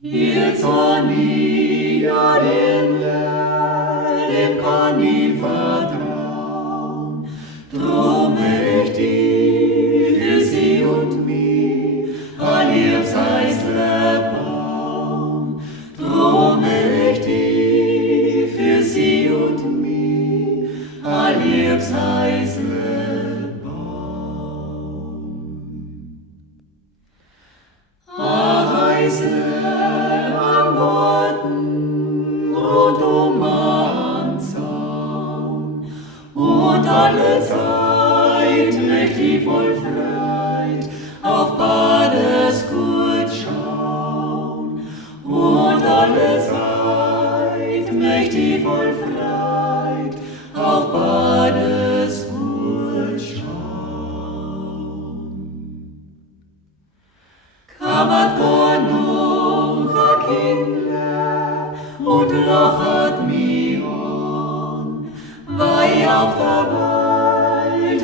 Jetzt an ja den dem kann ich vertrauen. Drum möcht ich für sie und mich ein Liebseisle bauen. Drum möcht ich für sie und mich ein Liebseisle bauen. An Worten rund an Zaun und alle Zeit möcht ich voll Freud auf Bades gut schauen. Und alle Zeit möcht ich voll Freud auf Bades gut schauen. Kammert gar noch a Kinder und lochet mi an, weil auf der Welt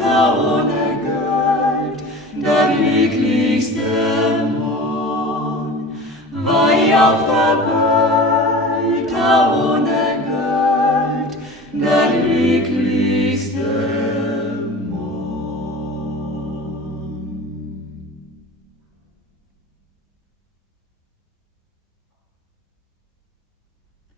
ohne Geld der glücklichste Mann, weil auf der Welt